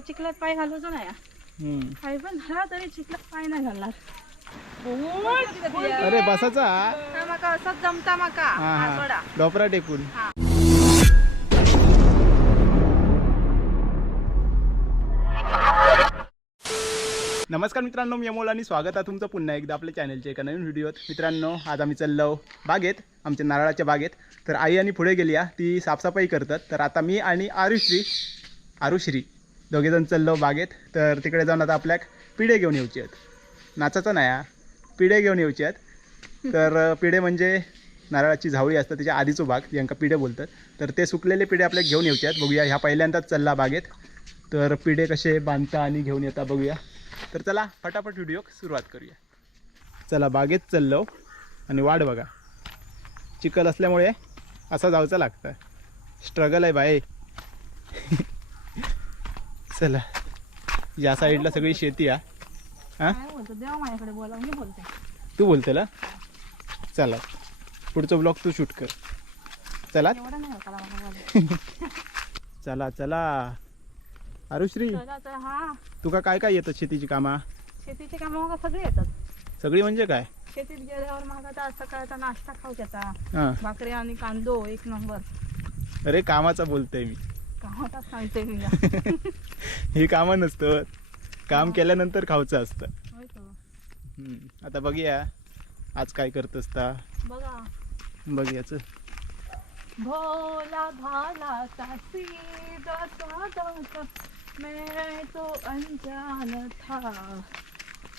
चिखलात पाय घालूचो नाही हा. हम्म. काही पण झाला तरी चिखलात पाय नाही घालणार. अरे बसाचा हा, माका असंच जमता माका. हा हा, हा डोपरा टेकून. हा. नमस्कार मित्रांनो मी अमोल आणि स्वागत आहे तुमचं पुन्हा एकदा आपल्या चॅनलच्या एका नवीन व्हिडिओत मित्रांनो आज आम्ही चाललो बागेत आमच्या नारळाच्या बागेत. तर आई आणि पुढे गेली ती साफसफाई करतात. तर आता मी आणि आरुश्री आरुश्री दोघेजण चाललो बागेत तर तिकडे जाऊन आता आपल्याक पिढे घेऊन येऊचे आहेत. नाचाचं नाही हा. पिढे घेऊन येऊचे आहेत. तर पिढे म्हणजे नारळाची झावळी असतात त्याच्या आधीचो भाग यांका पिढे बोलतात. तर ते सुकलेले पिढे आपल्याला घेऊन येऊचे आहेत. बघूया ह्या पहिल्यांदाच चालला बागेत. तर पिढे कसे बांधता आणि घेऊन येता बघूया. तर चला फटाफट व्हिडिओ सुरुवात करूया. चला बागेत चाललो आणि वाढ बघा. चिखल असल्यामुळे असा जावचा लागतं स्ट्रगल आहे बाय चला. या साईडला सगळी शेती आहे. हां? तू बोलते? ना चला. पुढचं ब्लॉग तू शूट कर. चला. चला चला हा. तुका काय काय येतं शेतीची कामा? शेतीचे कामं सगळे येतात. सगळी म्हणजे काय? शेतीत गेल्यावर मग आता सकाळचा नाश्ता खाऊ त्याचा. भाकरी आणि कांदो एक नंबर. अरे कामाचा बोलतोय मी. कामाचा सांगते मी. ही कामं नसतं. काम केल्यानंतर खाऊचं असतं. होय तो. हम्म. आता बघूया. आज काय करत असता? बघा. बघूयाच भोला भाला सा सीधा साधा सा मैं तो अनजान था.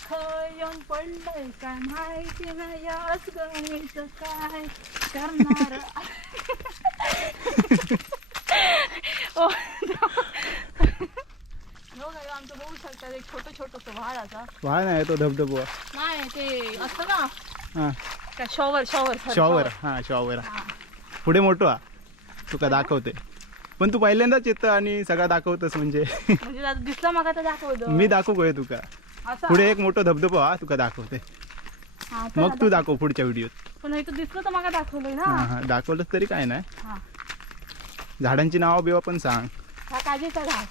खयम पडलंय काय माहिती नाही. याच गणित काय करणार ओ, हो काय आमचं बघू शकता एक छोटं छोटंसं असा नाही तो धबधबा. नाही ते असतं ना. हां. काय शॉवर शॉवर शॉवर हां शॉवर. पुढे मोठं हा तुका दाखवते. पण तू पहिल्यांदाच येतं आणि सगळं दाखवतस म्हणजे. म्हणजे आता दिसला मग आता दाखवतो. मी दाखवू काय तुका पुढे एक मोठं धबधबा हा तुका दाखवते. मग तू दाखव. पुढच्या व्हिडिओत. पण इथं दिसलं तर मला दाखवलंय ना. हां हां दाखवलंच तरी काय नाही. हा. झाडांची नावं बिवा पण सांग. काजीचा झाड.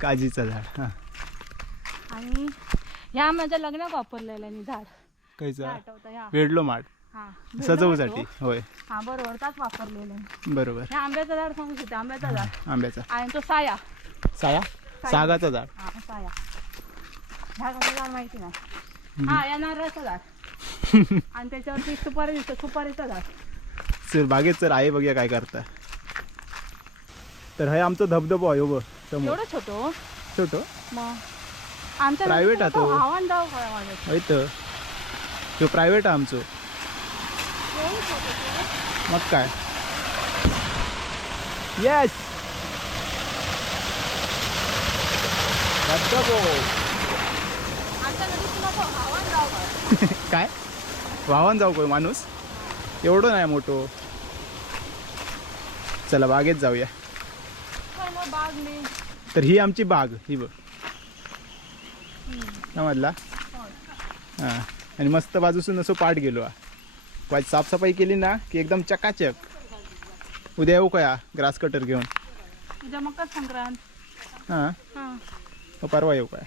काजीचं झाड हां. आणि ह्या माझ्या लग्नात वापरलेलं मी झाड. कायचं आठवतं ह्या. वेडलो माड. हा सजवूसाठी होय. हा बरोबर त्याच वापरलेलं. बरोबर. ह्या आंब्याचं झाड सांगू शकते आंब्याचं झाड. आंब्याचा. आणि तो साया. साया? सागाचं झाड. हा साया. ह्या कसं झाड माहिती नाही. हा या नारळाचं झाड. आणि त्याच्यावरती सुपारी दिसतं सुपारीचं झाड. चल बागेत चल आहे बघूया काय करता. तर हे आमचं धबधबा आहे हो बघ समोर. एवढं छोटं? हो. छोटं? मग. आमच्या नदीचं आहे तो. तर. तो प्रायव्हेट आहे आमचं. मग काय? येस काय? वाहन जाऊ कोय माणूस? एवढं नाही मोठं. चला बागेत जाऊया. तर ही आमची बाग ही बघ. समजला हां. आणि मस्त बाजूसून असं पाठ गेलो हा. वाज साफसफाई केली ना की एकदम चकाचक. उद्या येऊ का ग्रास कटर घेऊन? मकर संक्रांत. हां. हा. परवा येऊ काय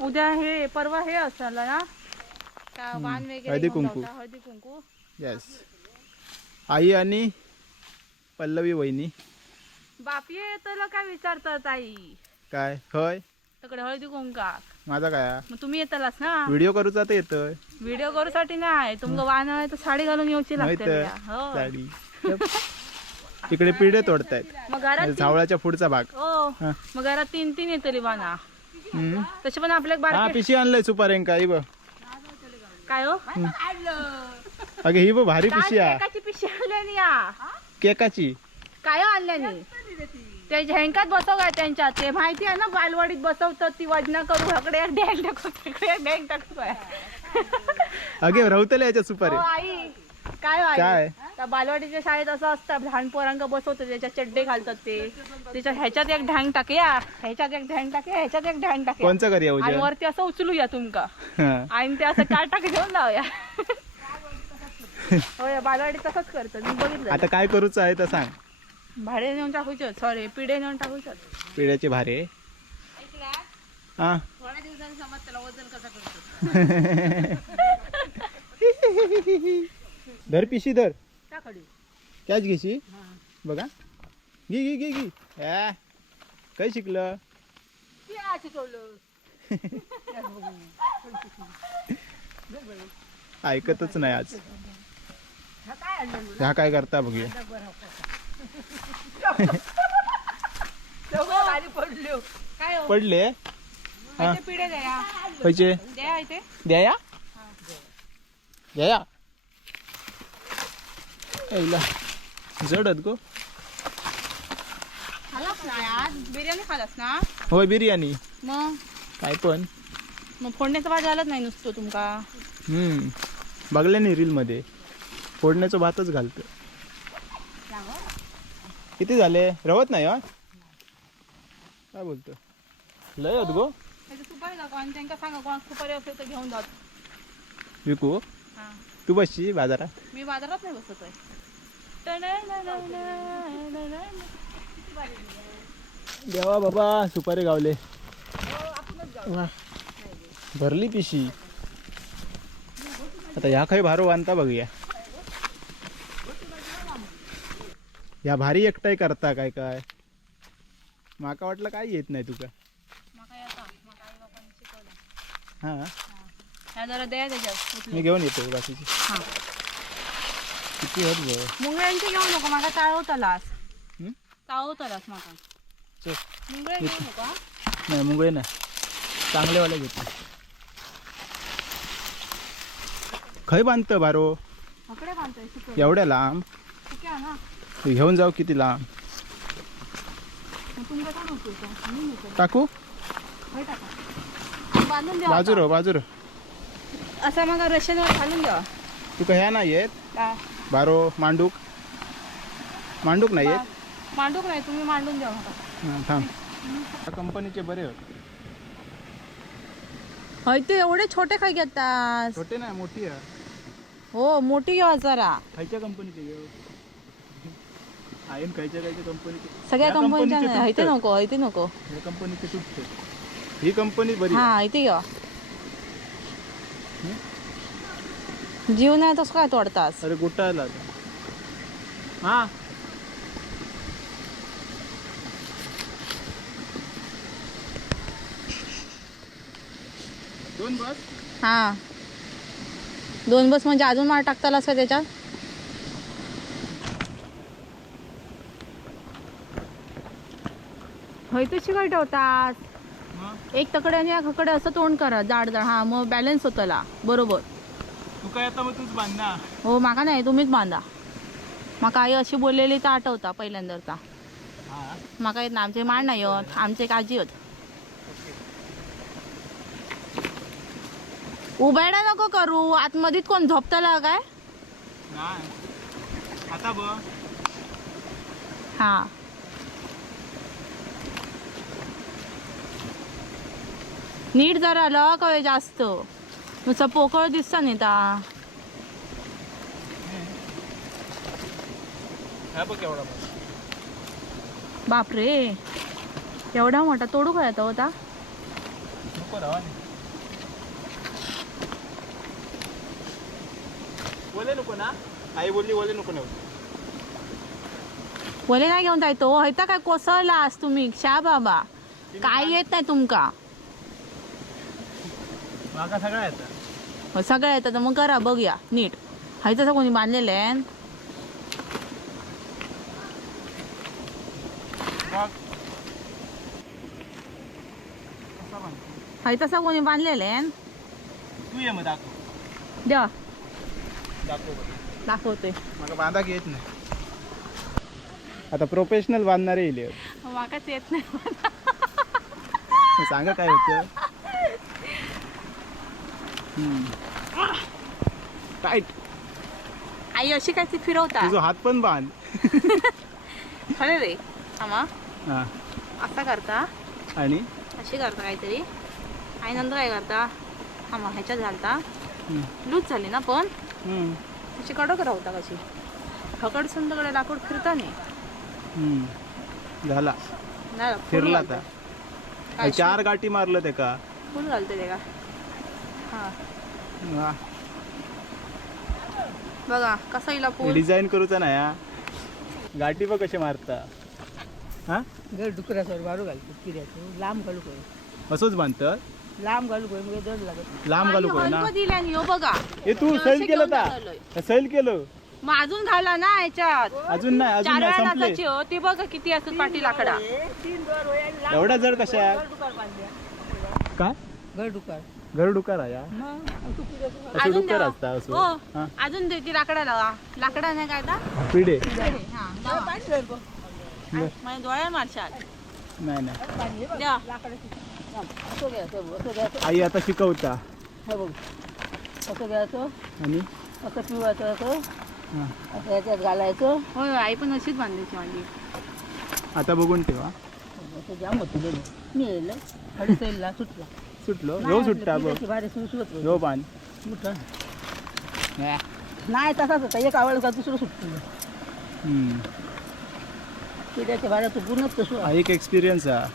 उद्या हे परवा हे असेल ना? का वाण वगैरे हळदी कुंकू. का? हळदी कुंकू. येस आई आणि पल्लवी वहिनी. बापये तुला काय विचारतात आई काय? होय? तिकडे हळदी कुंका माझा काय? मग तुम्ही येतालास ना? व्हिडिओ करूचा तर येतोय. व्हिडिओ करूसाठी नाही. तुमचं वाण आहे तर साडी घालून येऊची माहीत लागते हो. साडी. इकडे पिढे तोडतायत. मग घरात तीन- झावळाच्या पुढचा भाग. हो. हा. मग घरात तीन तीन येतली वाना हम्म. तसे पण आपल्या हा बारके पिशी आणलंय सुपारेंका ही बघ. काय हो? अगे ही बघ भारी पिशी आहे. एकाची पिशी आणल्यानी या? केकाची. काय हो आणल्यानी ते झेंकात बसव काय त्यांच्यात ते माहिती आहे ना बालवाडीत बसवतात ती वजना करू हकडे एक डॅग टाकू तिकडे एक डॅग टाकू काय अगे रवतले याच्या सुपारी. हो आई. काय हो आई? काय? त्या बालवाडीच्या शाळेत असं असतं लहान पोरांका बसवतात त्याच्यात चड्डे घालतात ते. त्याच्यात ह्याच्यात एक ढँग टाकया ह्याच्यात एक ढँग टाके ह्याच्यात एक ढँग टाके कोणचं करूया आणि उद्या वरती असं उचलूया तुमका. हा. आणि ते असं काटा घेऊन लावूया. होय बालवाडी तसंच करतात मी बघितलं आता काय करूच आहे तर सांग. भाडे नेऊन टाकूचे सॉरी पिढे नेऊन टाकूचे पिढ्याचे भारे हा? थोड्या दिवसांनी समज त्याला वजन कसं करतो. धर पिशी धर. टाकडी त्याच घेशी. बघा. घे घे घे घे. काय शिकलं? ती ऐकतच नाही आज. हा काय आणलं ह्या काय करता बघूया. पडलो. काय हो? पडले? हा. द्या पैसे? द्या इथे. द्या या? द्या या. ऐला जड आहेत गो. खालास ना बिर्याणी खालास ना? होय बिर्याणी. मग? काय पण. मग फोडण्याचा भाजी आलाच नाही नुसतं तुमका. हम्म. बघल्या नाही रीलमध्ये. फोडण्याचं भातच घालतं. किती झाले? रवत नाही हा? काय बोलतो लय होत गो. सुपारी दाखवा आणि त्यांना सांगा कोण सुपारी असेल तर घेऊन जात विकू? हा. तू बसची बाजारात? मी बाजारात नाही बसतोय देवा बाबा सुपारी गावले. वा. भरली पिशी. आता ह्या काही भारो बांधता बघूया. ह्या भारी एकटाय करता काय काय? माका वाटलं काय येत नाही तुका. हा? मी घेऊन येतो बाकीची. हा. किती होत ग? मुंगळ्यांचे घेऊ नको माका चाळवतलास हम्म? चाळवतलास माका. चल. मुंगळे घेऊ नको हा? नाही मुंगळे नाही. चांगलेवाले घेतो खय बांधतं बारो? बांधतोय सुकं एवढ्या लांब? सुक्या ना. तू घेऊन जाऊ किती लांब. काय. टाकू? बाजूर बाजूर. असा मग रशनवर घालून द्या. तुका ह्या नाही येत? काय बारो मांडूक? मांडूक नाही येत? मांडूक नाही तुम्ही मांडून द्या थांब. कंपनीचे बरे होत. हय ते एवढे छोटे खाय घेतात? छोटे नाही मोठी हो मोठी घ्या जरा. खायच्या कंपनीचे घेऊ. आयन खायच्या खायच्या कंपनीचे सगळ्या कंपनीच्या नाही तुटतात. नको हयते नको. या कंपनीचे ही कंपनी बरी आहे. हा हयते घ्या. जीव नाही तसं काय तोडतास? अरे गुटायला हा? दोन बस? हा. दोन बस म्हणजे अजून माल टाकतालास का त्याच्यात? हय तशी ठेवतात एक तकडे आणि एक हकडे असं तोंड करा जाड जाड. हा मग बॅलन्स होतला बरोबर. मग तूच बांध हो माका नाही तुम्हीच बांधा. माका आई अशी बोललेली तर आठवता पहिल्यांदाचा. हा? माका येत ना आमचे माड नाही होत आमचे एक आजी होत. उभायडा नको करू आतमध्येच कोण झोपतला काय? आता हा. नीट जरा ल कवे जास्त. नुसतं पोकळ दिसतं नाही ता. हा बापरे. एवढा मोठा तोडू काय आता होता बोले नको ना. आई बोलली बोले नको नव्हतं वले नाही घेऊन जायतो हयता काय कोसळलास तुम्ही? शा बाबा. काय येत नाही तुमका? माका सगळा येतं हो, सगळं येतं तर मग करा बघूया. नीट. हाय तसं कोणी बांधलेलं आहे. मग? कसा? हाय तसं कोणी बांधलेलं आहे. तू ये मग दाखव. द्या. दाखव बरं. दाखवते. येत नाही. आता प्रोफेशनल बांधणारे माकाच येत नाही. सांगा काय होतं? टाईट आई अशी काय ती फिरवता? तुझा हात पण बांध. खरे रे आम्हा हा. असा करता. आणि? अशी करता काहीतरी. आणि नंतर काय करता? आम्हा ह्याच्यात घालता. हम्म. लूज झाली ना पण? हम्म. अशी कडक राहता कशी? हकड संदकडे लाकूड फिरता नाही. हम्म. झाला. नाही फुल फिरला घालते. आता. काय चार गाठी मारलं ते का? फुल घालते ते का? हा. बघा कसा फुल डिझाईन करूचा ना या गाठी बघ कसे मारता. हा? घर डुकरासवर वारू घालतो किऱ्याचं. लांब घालू कोय असंच बांधतात लांब घालू कोय मग जड लागत. लांब घालू कोय ना. हो बघा. हे तू सैल केलं का. सैल केलं. मग अजून घाला ना याच्यात? अजून नाही अजून नाही संपले. हो. ते बघा किती असतात पाठी लाकडा एवढा जड कशा आहे? डुकार बांधल्या काय घर डुकार. घर डुकार आहे असं अजून डुकर द्या. असता असं. हो. अजून दे ती लाकडा लावा. लाकडा नाही काय आता? पिढे. हा. लावा. माझ्या डोळ्या मारशाल नाही नाही. द्या आई आता शिकवता. हे बघ. असं घ्यायचं. आणि? असं पिवायचं असं. हा. असं ह्याच्यात घालायचं. होय आई पण अशीच बांधायची माझी. आता बघून ठेवा. असं जाम होतं मी येईल. अडीचला सुटला. सुटलो. येऊ सुट्टा बघ येऊ पान नाही तसाच होता. एक आवड का दुसरं हम्म. किऱ्याच्या भाऱ्या तू पूर्णच तसं हा एक एक्सपिरियन्स हा.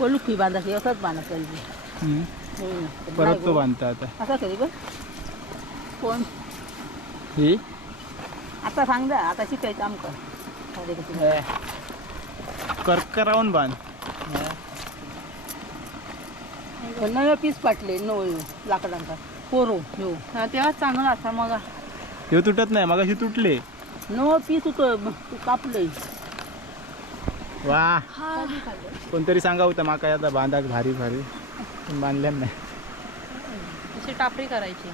पलुखी बांधायची असंच बांधायचं हम्म. हम्म. परत तो बांधता आता. असा कधी बघ. कोण? ही? आता सांग जा आता शिकायचं किती. करकरावून बांध. पण नवे पीस पाटले नऊ लाकडांचा. पोरो हो. हा, तेव्हा चांगला असा मग. हे तुटत नाही मग तुटले. नव पीस होतं तू कापलंय. वा. कोणतरी सांगा होता माका आता बांधाक भारी भारी. पण बांधल्या नाही. अशी टापरी करायची.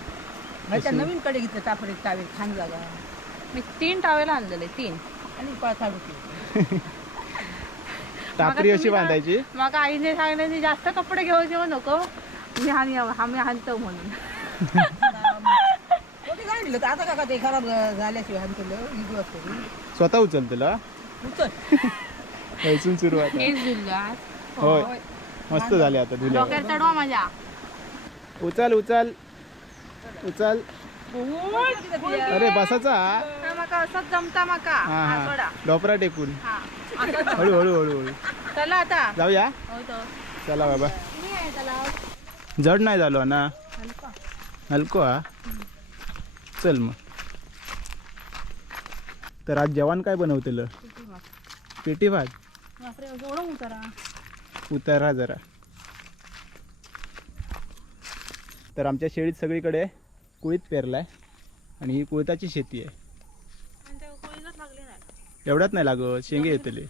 त्या नवीन कडे घेतलं टापडे टावे खान जागा. मी तीन टावेला आणलेले तीन. आणि पळसा डुकली टाकरी अशी बांधायची. मग आईने सांगितलं जास्त कपडे घेऊ घेऊ नको. मी हानी आम्ही हाणतो म्हणून. आता का ते खराब झाल्याशिवाय ही स्वतः उचल तुला. उचल. सुरुवात होय. मस्त झाले आता धुल्यावर डोक्यात चढवा माझ्या. उचल उचल. उचल. अरे बसाचा हा, असंच जमता माका. हा हा, हा सोडा. डोपरा टेकून. हा. हळू हळू हळू हळू. चला आता. जाऊया? तो. चला बाबा. मी आहे त्याला जड नाही झालो ना? हलका. हलको हा? चल मग. तर आज जेवण काय बनवतेलं? किती. पेटी भात? बापरे एवढं उतारा. उतारा जरा. तर आमच्या शेळीत सगळीकडे कुळीत पेरलाय आणि ही कुळताची शेती आहे आणि ते कोळीलाच लागले नाही एवढ्यात नाही लागत शेंगे येतले.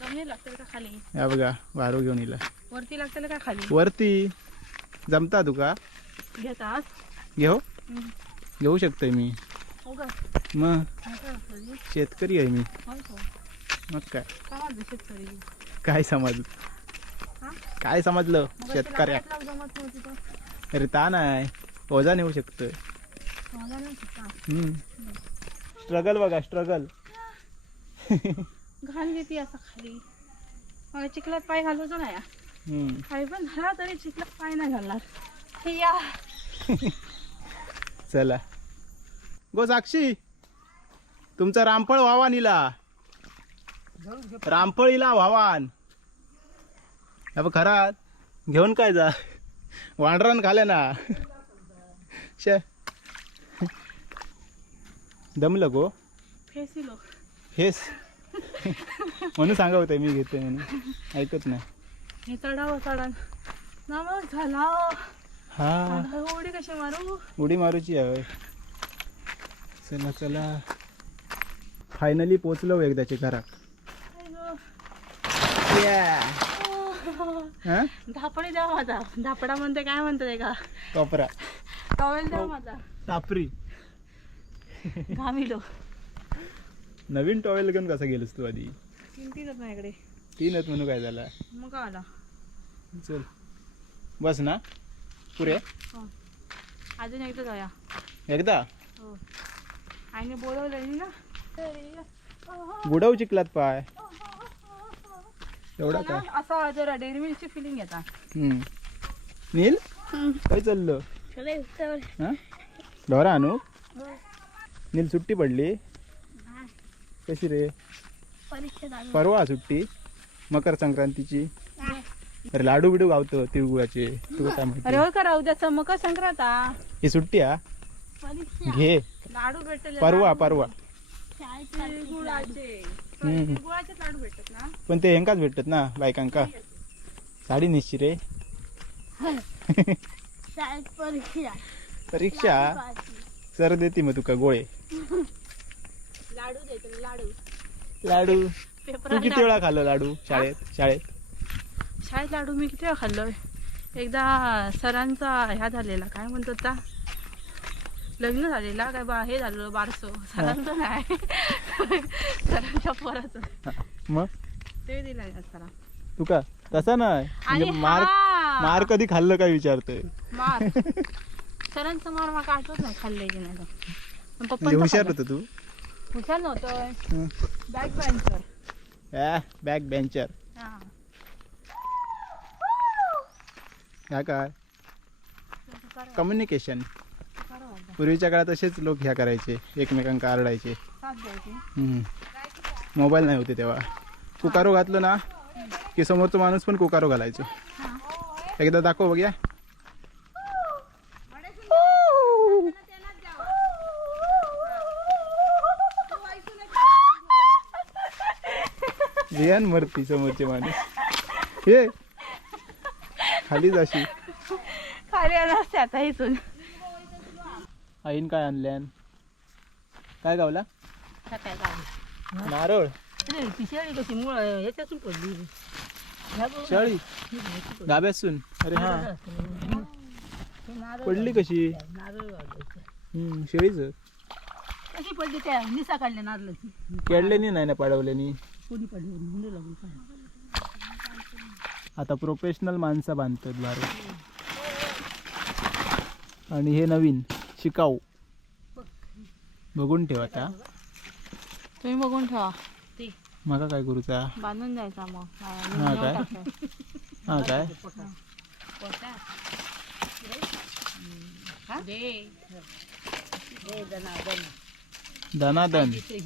जमिनी लागतील का खाली? या बघा वारो घेऊन येला वरती लागतील का खाली? वरती. जमता तुका घेतात घेऊ? हम्म. घेऊ शकतोय मी. हो मग? शेतकरी आहे मी. होय? मग काय? काय समजलं हा? काय समजलं? शेतकऱ्या. लाकडात लाग जमत नव्हती तर अरे ता नाही. ओझा नेऊ शकतोय. मला नाही शिकता. स्ट्रगल बघा स्ट्रगल घाण घेते असं खाली. मला चिखलात पाय घालवतो ना या काही पण झाला तरी चिखलात पाय नाही घालणार. हे या. चला. गो साक्षी तुमचा रामफळ व्हावा निला. रामफळीला व्हावान. अब खरात घेऊन काय जा. वांडरान खाले ना. शे. दमलं गो. फेसी हेस म्हणून सांगा होतं मी घेते म्हणून. ऐकत नाही. हे चढावं ना मग झाला हा. उडी कशी मारू? उडी मारूची आहे. चला चला. फायनली पोचलो एकदाच्या घरात. हा? धापडे द्या माझा. धापडा म्हणते काय म्हणते का? कपरा. टॉवेल द्या माझा. टापरी. घामिलो. नवीन टॉवेल घेऊन कसा गेलोस तू आधी? माझ्याकडे. तीनच म्हणून काय झाला? मग का आला. चल. बस ना. पुरे हो. अजून एकदा जाऊया. एकदा? हो. आईने बोलवलं ना? बुडव चिखलात पाय. एवढा काय? मला असा जरा डेअरी मिल्कची फिलिंग येतात हम्म. नील? काय चाललं? हा? ढोरा आणू? नील सुट्टी पडली? कशी रे? परवा सुट्टी मकर संक्रांतीची. अरे लाडू बिडू गावतो तिळगुळाचे. तुला काय माहिती? अरे हो करा मकर संक्रांत हा. ही सुट्टी हा घे. लाडू भेटेल परवा परवा. गुळाचे हम्म. गुळाचे लाडू भेटतात ना? पण ते हेंकाच भेटतात ना बायकांका. साडी नेसची रे. परीक्षा. सर देते मग तुका गोळे. लाडू द्यायचे लाडू. लाडू. पेपर तू किती वेळा खाल्लं लाडू शाळेत? शाळेत? शाळेत लाडू मी किती वेळा खाल्लोय एकदा सरांचा ह्या झालेला काय म्हणतो आता? लग्न झालेला काय बा हे झालं बारसो. सरांचं नाही. सरांच्या पोराचं. मग? ते दिला सरा तुका तसा नाही. म्हणजे मार मार कधी खाल्लं काय विचारतोय? मार. सरांचं मार मला आठवत नाही खाल्लंय की नाही. पण म्हणजे हुशार. होतं तू? हुशार नव्हतं हं. बॅक बेंचर बॅक बेंचर हा. ह्या काय तसं करा, कम्युनिकेशन करा बाबा. पूर्वीच्या काळात असेच लोक ह्या करायचे एकमेकांका आरडायचे. साथ द्यायची. हम्म. मोबाईल नाही होते तेव्हा. कुकारो घातलं ना की समोरचा माणूस पण कुकारो घालायचो. एकदा दाखव बघूया रियान मरती समोरचे माणूस. हे. खाली जाशी खाली नसते आता इथून. आईन काय आणल्यान काय गावला? नारळ. शेळी कशी मुळ याच्यातून पडली. ह्या बघ. शाळी? गाब्यासून अरे हा. नारळ पडली कशी? नारळ शेळीच. कशी पडली त्या? निसा काढल्या नारळाची. केडलेनी नाही ना पाडवल्यानी? कोणी पडली मुंडे लागून काय आता प्रोफेशनल माणसं बांधतात भारी आणि हे नवीन शिकाऊ बघून ठेव आता तुम्ही बघून ठेवा माका काय करूचा बांधून जायचा मग हा काय हा काय हे दना दना दनादन ते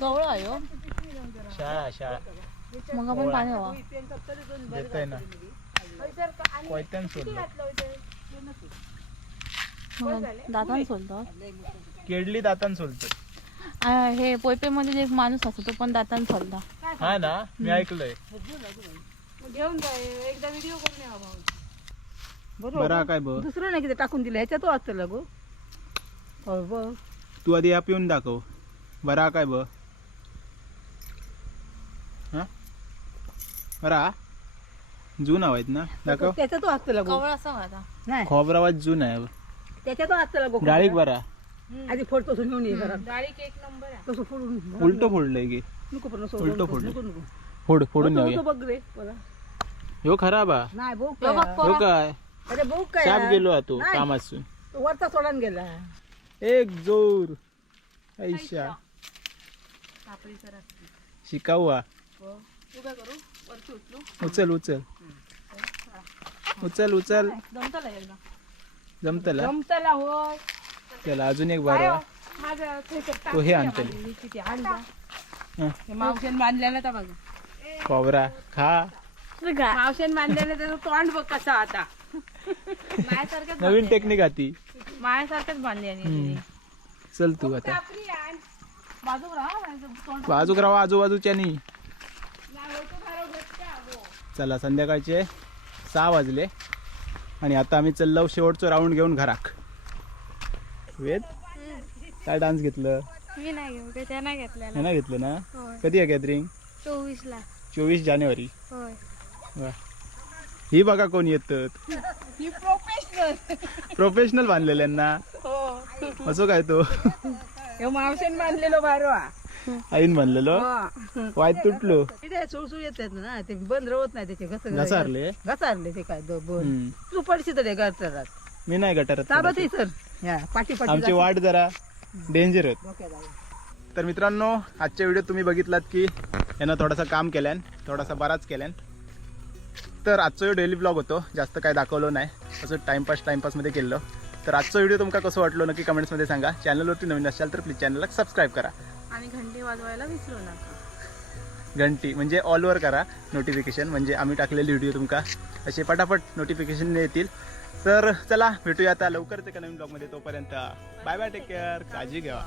गवळ आहे हो. शाळा शाळा मग आपण पाणी हवा. देतय ना. कोयत्यान सोडलं. दातान सोलतो. केडली दातान सोलतो. हे पोयपे मध्ये एक माणूस असतो तो पण दातान सोलता. हा ना? मी ऐकलंय. घेऊन जाय एकदा व्हिडिओ करून यावा भाऊ. बरं काय बघ. दुसरं नाही किती टाकून दिलं ह्याच्यात वाचतं लागू. हो बघ. तू आधी या पिऊन दाखव. बरा काय ब हा? बरा जून आहेत ना? दाखव. त्याच्यात वाचतं लागू. कवळ असं आता. नाही. जून आहे त्याच्यात वाचतं लागू डाळीक बरा. आधी फोडतो घेऊन ये घरात. डाळीक एक नंबर आहे. तसं फोडून उलट फोडलंय गे नको पण उलटं फोडलं. नको नको. फोड फोडून बघ रे. ह्यो खराब हा नाही बघ ह्यो काय? अरे भाऊ काय साप गेलो हा तो नाही. कामासून. तो वरचा सोडून गेला. एक जोर. ऐशा. शिकाऊ हा. तू काय करू. वरती उचलू. उचल उचल. उचल उचल. जमताला एकदा. जमतला जमतला होय. त्याला अजून एक बारा माझं त्याच्यात तो हे आणतले किती. हं. हे मावशेन बांधलेलं तर बघा. खोबरा खा. मावशेन बांधलेलं त्याचं तोंड बघ कसं आता. नवीन टेक्निक आती. माझ्यासारख्याच बांधली आणि. चल तू आता. बाजूक राहा बाजूक राहा आजूबाजूच्यानी चला संध्याकाळचे सहा वाजले. आणि आता आम्ही चाललो शेवटचं राऊंड घेऊन घराक. वेद काय डान्स घेतलं? मी नाही घेऊ नाही हे नाही घेतलं ना? कधी आहे गॅदरिंग? चोवीस ला चोवीस जानेवारी. होय. वा. ही बघा कोण येतात. ही प्रोफेशनल प्रोफेशनल बांधलेल्यांना. हो. असं काय तो? हे मावशेन बांधलेलो बारवा. आईन बांधलेलो? वाय तुटलो. ते सुळसुळ येतात ना ते बंद होत नाही त्याचे घस घसारले? घसारले ते काय दो- बंद हम्म. तू पडशी तर घरचं मी नाही गटारात ताबत. सर या पाठी पाठी आमची वाट जरा डेंजर आली. तर मित्रांनो आजच्या व्हिडिओ तुम्ही बघितलात की यानं थोडासा काम केल्यान थोडासा बराच केल्यान तर आजचा डेली ब्लॉग होतो. जास्त काय दाखवलो नाही. असं टाईमपास टाईमपासमध्ये केलं. तर आजचा व्हिडिओ तुमका कसं वाटलो नक्की कमेंट्समध्ये सांगा. चॅनलवरती नवीन असाल तर प्लीज चॅनलला सबस्क्राईब करा. आणि घंटी वाजवायला विसरू नका. घंटी म्हणजे ऑलवर करा नोटिफिकेशन म्हणजे आम्ही टाकलेले व्हिडिओ तुमका. असे पटापट नोटिफिकेशन येतील. तर चला भेटूया आता लवकरच एका नवीन ब्लॉगमध्ये तोपर्यंत बाय बाय टेक केअर काळजी घ्या.